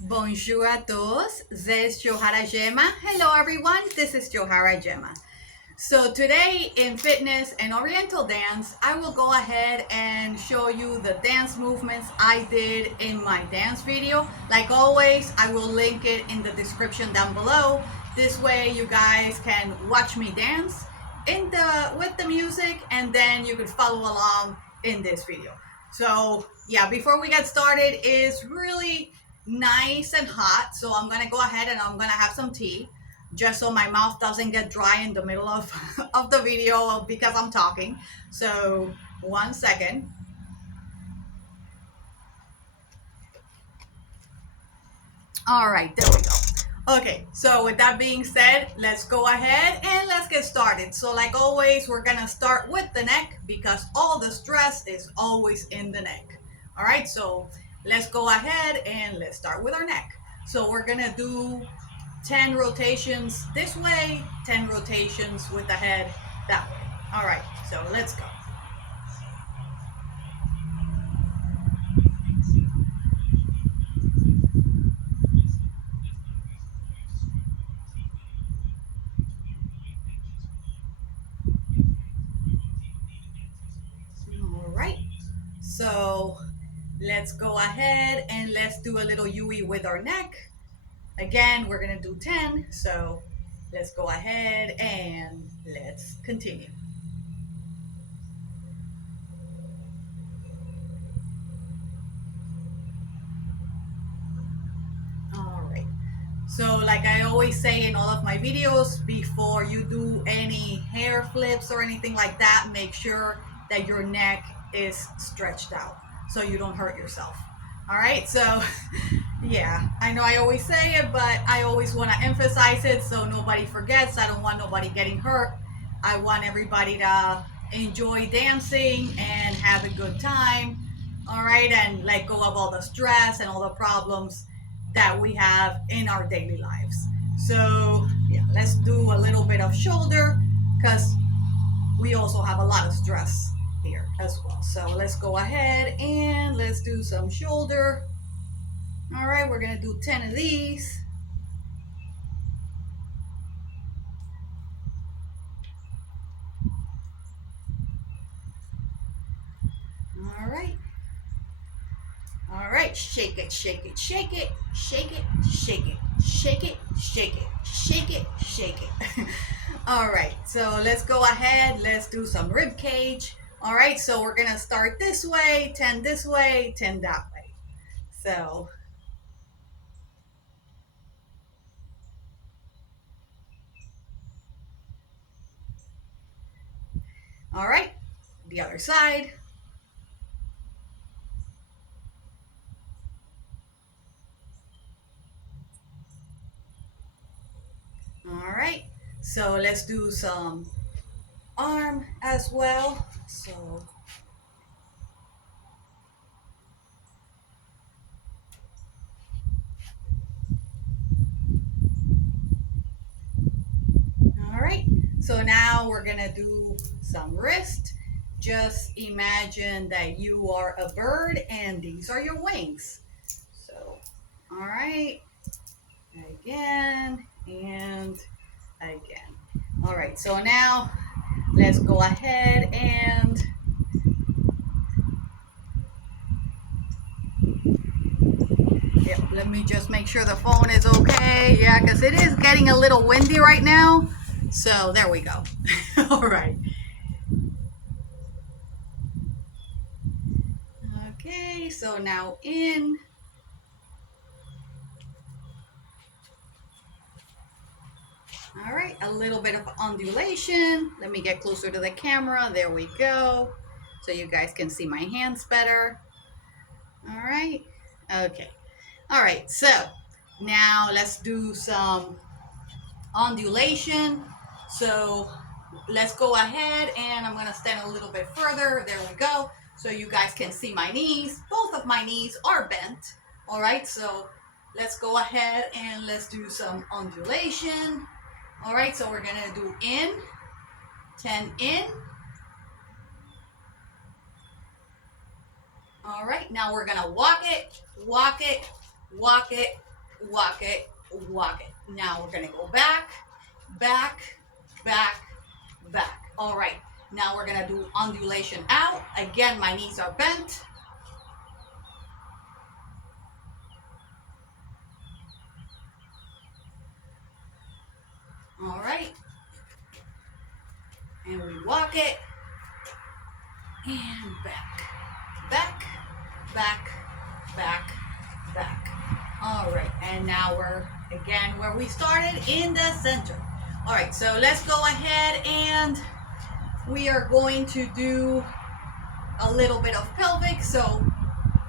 Bonjour à tous, this is Johara Gemma. Hello everyone, this is Johara Gemma. So today in fitness and Oriental dance, I will go ahead and show you the dance movements I did in my dance video. Like always, I will link it in the description down below. This way you guys can watch me dance with the music, and then you can follow along in this video. So yeah, before we get started, it's really nice and hot, so I'm gonna go ahead and I'm gonna have some tea just so my mouth doesn't get dry in the middle of of the video because I'm talking. So 1 second. All right, there we go. Okay, so with that being said, let's go ahead and let's get started. So like always, we're gonna start with the neck because all the stress is always in the neck. All right, so let's go ahead and let's start with our neck. So we're gonna do 10 rotations this way, 10 rotations with the head that way. All right, so let's go. All right, so let's go ahead and let's do a little Yui with our neck. Again, we're gonna do 10, so let's go ahead and let's continue. All right, so like I always say in all of my videos, before you do any hair flips or anything like that, make sure that your neck is stretched out so you don't hurt yourself. All right, so yeah, I know I always say it, but I always want to emphasize it so nobody forgets. I don't want nobody getting hurt. I want everybody to enjoy dancing and have a good time. All right, and let go of all the stress and all the problems that we have in our daily lives. So, yeah, let's do a little bit of shoulder because we also have a lot of stress here as well. So, let's go ahead and let's do some shoulder. All right, we're gonna do 10 of these. All right. All right, shake it, shake it, shake it, shake it, shake it, shake it, shake it, shake it, shake it. All right, so let's go ahead. Let's do some rib cage. All right, so we're gonna start this way, 10 this way, 10 that way. So, all right, the other side. All right, so let's do some arm as well. So, all right, so now we're gonna do some wrist. Just imagine that you are a bird and these are your wings. So, all right, again and again. All right, so now let's go ahead and yep, let me just make sure the phone is okay. Yeah, because it is getting a little windy right now. So there we go. All right. Okay, so now in. All right, a little bit of undulation. Let me get closer to the camera. There we go. So you guys can see my hands better. All right. Okay. All right, so now let's do some undulation. So let's go ahead and I'm gonna stand a little bit further. There we go. So you guys can see my knees. Both of my knees are bent. All right, so let's go ahead and let's do some undulation. All right, so we're gonna do in, 10 in. All right, now we're gonna walk it, walk it, walk it, walk it, walk it. Now we're gonna go back, back, back, back. All right, now we're gonna do undulation out. Again, my knees are bent. All right, and we walk it, and back, back, back, back, back. All right, and now we're again where we started, in the center. All right, so let's go ahead and we are going to do a little bit of pelvic. So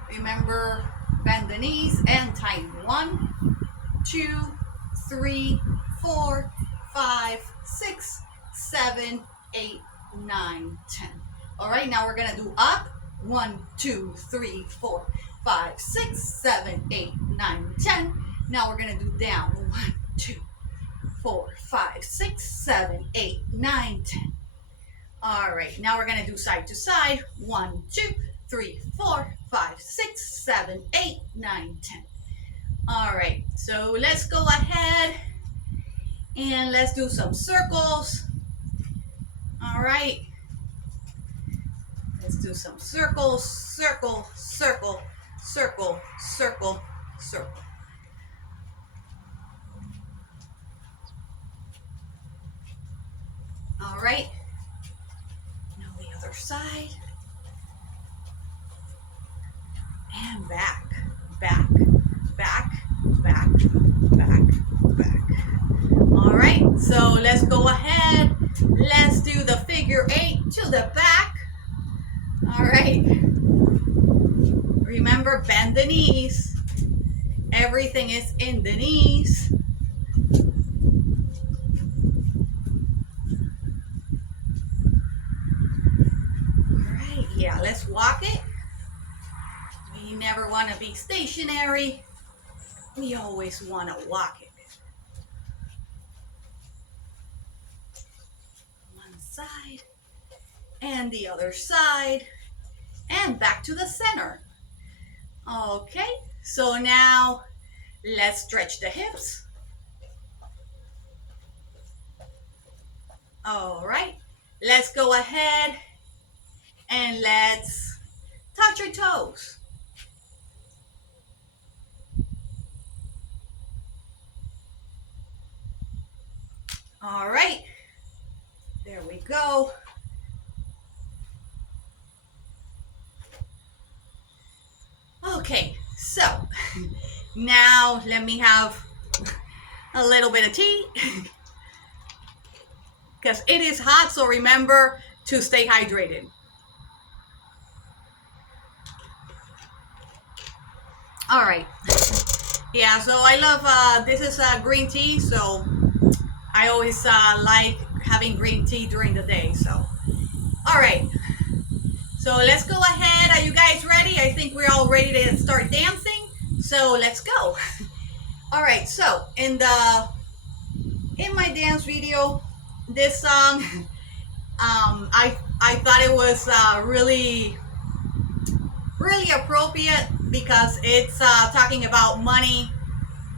remember, bend the knees and tighten. 1, 2, 3, 4, 5, 6, 7, 8, 9, 10. All right, now we're gonna do up. 1, 2, 3, 4, 5, 6, 7, 8, 9, 10. Now we're gonna do down. 1, 2, 4, 5, 6, 7, 8, 9, 10. All right, now we're gonna do side to side. 1, 2, 3, 4, 5, 6, 7, 8, 9, 10. All right, so let's go ahead and let's do some circles. All right, let's do some circles. Circle, circle, circle, circle, circle. All right, now the other side. And back, back, back, back, back, back. All right, so let's go ahead. Let's do the figure 8 to the back. All right. Remember, bend the knees. Everything is in the knees. All right, yeah, let's walk it. We never want to be stationary. We always want to walk it. One side and the other side and back to the center. Okay, so now let's stretch the hips. All right, let's go ahead and let's touch your toes. All right, there we go. Okay, so now let me have a little bit of tea because it is hot, so remember to stay hydrated. All right, yeah, so I love, this is green tea, so I always like having green tea during the day, so. All right, so let's go ahead. Are you guys ready? I think we're all ready to start dancing, so let's go. All right, so in my dance video, this song, I thought it was really appropriate because it's talking about money,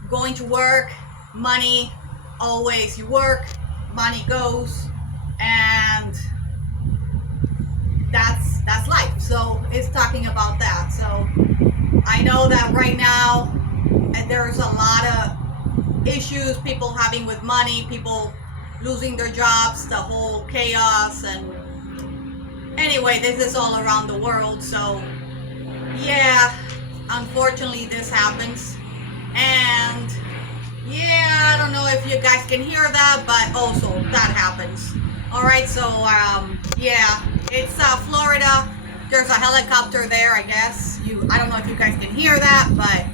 going to work, money, always you work, money goes, and that's life. So it's talking about that. So I know that right now there's a lot of issues people having with money, people losing their jobs, the whole chaos, and anyway, this is all around the world. So yeah, unfortunately this happens, and yeah, I don't know if you guys can hear that, but also that happens. All right, so yeah, it's Florida. There's a helicopter there, I guess. I don't know if you guys can hear that, but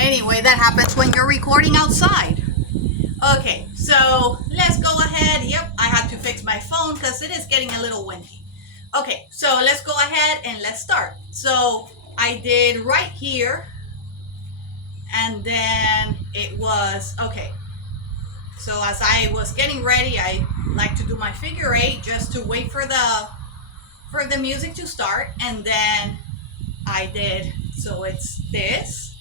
anyway, that happens when you're recording outside. Okay, so let's go ahead. Yep, I had to fix my phone because it is getting a little windy. Okay, so let's go ahead and let's start. So I did right here, and then it was, okay. So as I was getting ready, I like to do my figure 8 just to wait for the music to start, and then I did, so it's this.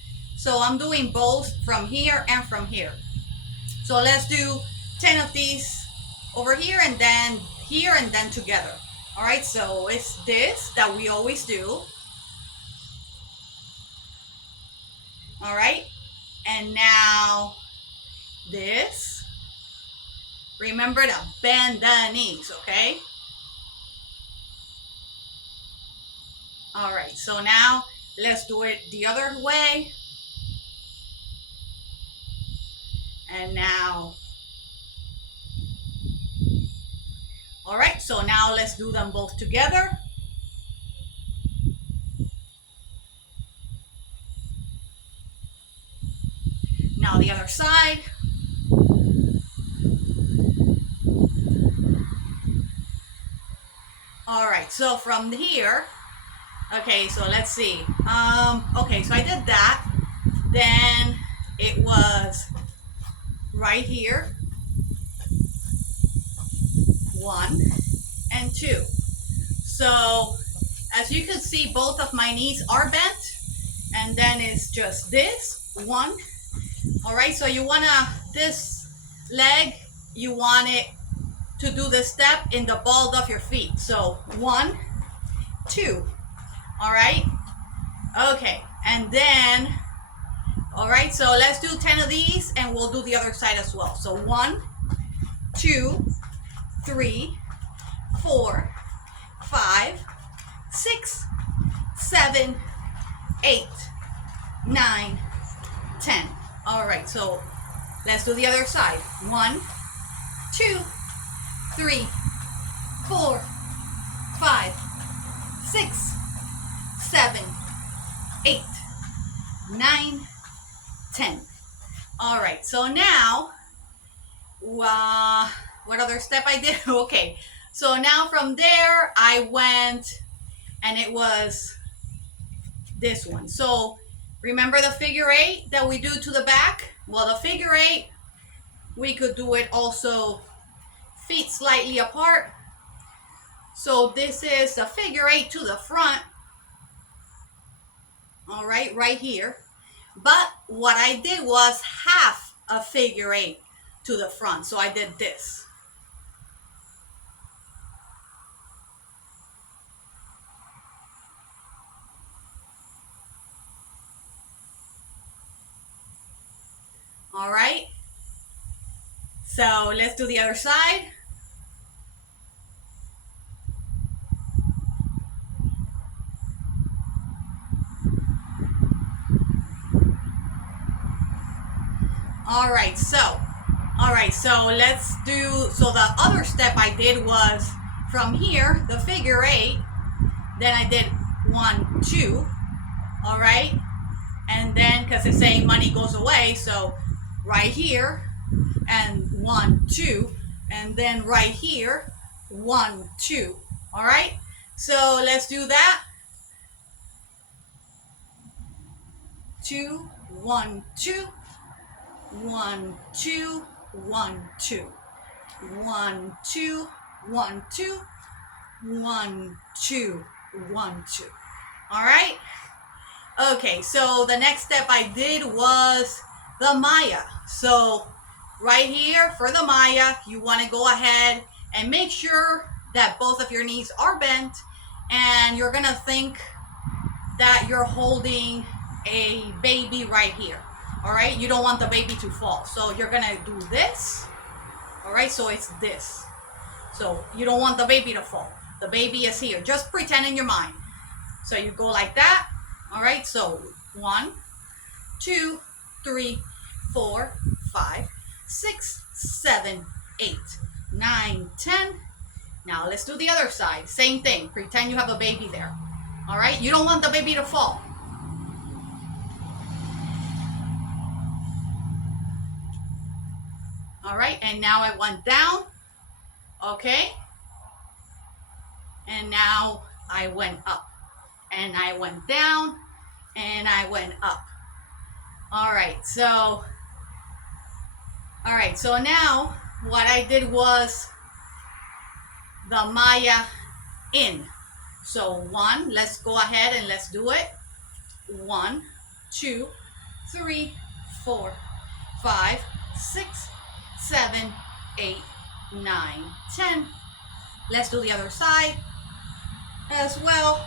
So I'm doing both from here and from here. So let's do 10 of these over here and then together. All right, so it's this that we always do. All right, and now this. Remember to bend the knees, okay? All right, so now let's do it the other way. And now, all right, so now let's do them both together. Now the other side. All right, so from here, okay, so let's see. Okay, so I did that. Then it was right here, 1 and 2. So as you can see, both of my knees are bent, and then it's just this 1. All right, so you wanna, this leg, you want it to do the step in the ball of your feet. So 1, 2. All right, okay, and then, all right, so let's do 10 of these and we'll do the other side as well. So 1, 2, 3, 4, 5, 6, 7, 8, 9, 10. All right, so let's do the other side. 1, 2, 3, 4, 5, 6, 7, 8, 9, 10. All right, so now, what other step I did? Okay, so now from there, I went, and it was this one. So remember the figure 8 that we do to the back? Well, the figure 8, we could do it also feet slightly apart. So this is the figure 8 to the front. All right, right here. But what I did was half a figure 8 to the front. So I did this. All right. So let's do the other side. All right, so let's do, so the other step I did was from here, the figure 8, then I did 1, 2, all right, and then, because it's saying money goes away, so right here, and 1, 2, and then right here, 1, 2, all right, so let's do that. 2, 1, 2, 1, 2, 1, 2, 1, 2, 1, 2, 1, 2, 1, 2. All right. Okay, so the next step I did was the Maya. So right here for the Maya, you want to go ahead and make sure that both of your knees are bent, and you're gonna think that you're holding a baby right here. All right, you don't want the baby to fall, so you're gonna do this. All right, so it's this. So you don't want the baby to fall. The baby is here. Just pretend in your mind. So you go like that. All right, so 1, 2, 3, 4, 5, 6, 7, 8, 9, 10. Now let's do the other side. Same thing. Pretend you have a baby there. All right, you don't want the baby to fall. All right, and now I went down, okay? And now I went up, and I went down, and I went up. All right, so now what I did was the Maya in. So 1, let's go ahead and let's do it. 1, 2, 3, 4, 5, 6, 7, 8, 9, 10. Let's do the other side as well.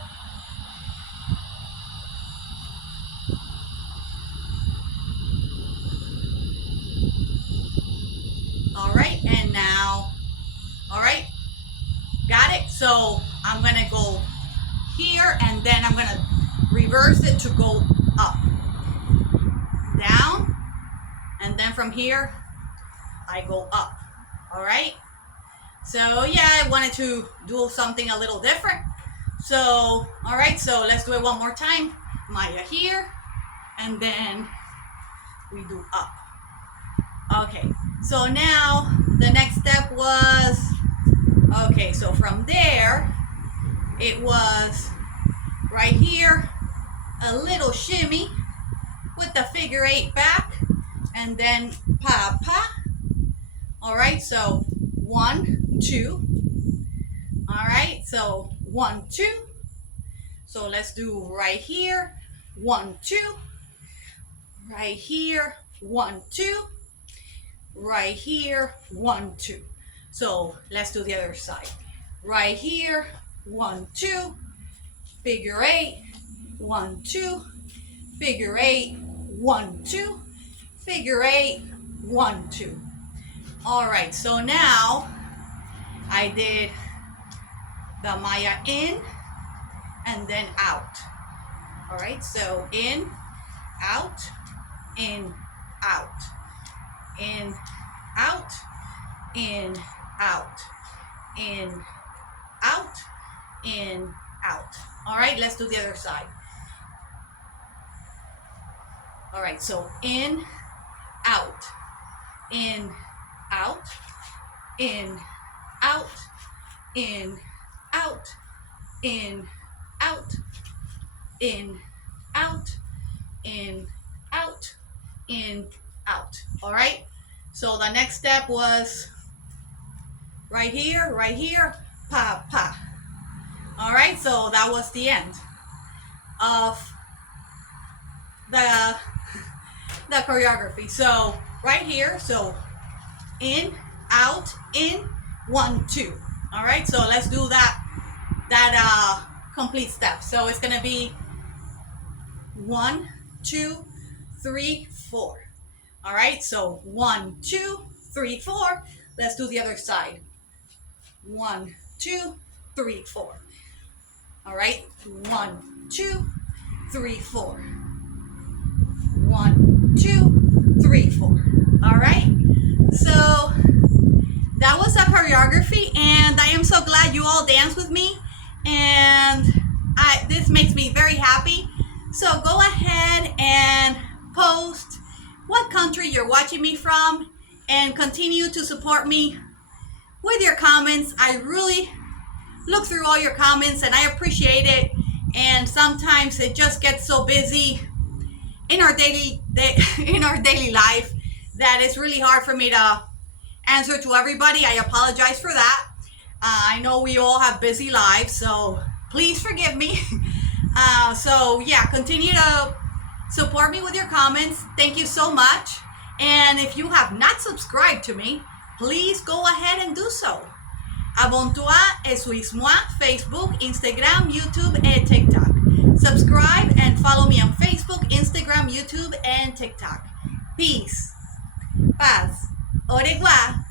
All right, and now, all right, got it? So I'm gonna go here and then I'm gonna reverse it to go up, down, and then from here, I go up, all right? So yeah, I wanted to do something a little different. So, all right, so let's do it one more time. Maya here, and then we do up. Okay, so now the next step was, okay, so from there, it was right here, a little shimmy with the figure 8 back, and then pa pa. All right, so 1, 2. All right, so 1, 2. So let's do right here, 1, 2. Right here, 1, 2. Right here, 1, 2. So let's do the other side. Right here, 1, 2. Figure 8, 1, 2. Figure 8, 1, 2. Figure 8, 1, 2. All right, so now I did the Maya in and then out. All right, so in, out, in, out, in, out, in, out, in, out, in, out. All right, let's do the other side. All right, so in, out, in, out, in, out, in, out, in, out, in, out, in, out, in, out. All right, so the next step was right here, pa pa. All right, so that was the end of the choreography. So right here, so in, out, in, 1, 2. All right, so let's do that complete step. So it's gonna be 1, 2, 3, 4. All right, so 1, 2, 3, 4. Let's do the other side. 1, 2, 3, 4. All right, 1, 2, 3, 4. 1, 2, 3, 4. All right, so that was a choreography, and I am so glad you all danced with me, and this makes me very happy. So go ahead and post what country you're watching me from, and continue to support me with your comments. I really look through all your comments and I appreciate it, and sometimes it just gets so busy in our daily life that it's really hard for me to answer to everybody. I apologize for that. I know we all have busy lives, so please forgive me. So yeah, continue to support me with your comments. Thank you so much. And if you have not subscribed to me, please go ahead and do so. Abonne-toi et suis-moi, Facebook, Instagram, YouTube, and TikTok. Subscribe and follow me on Facebook, Instagram, YouTube, and TikTok. Peace, paz, au revoir.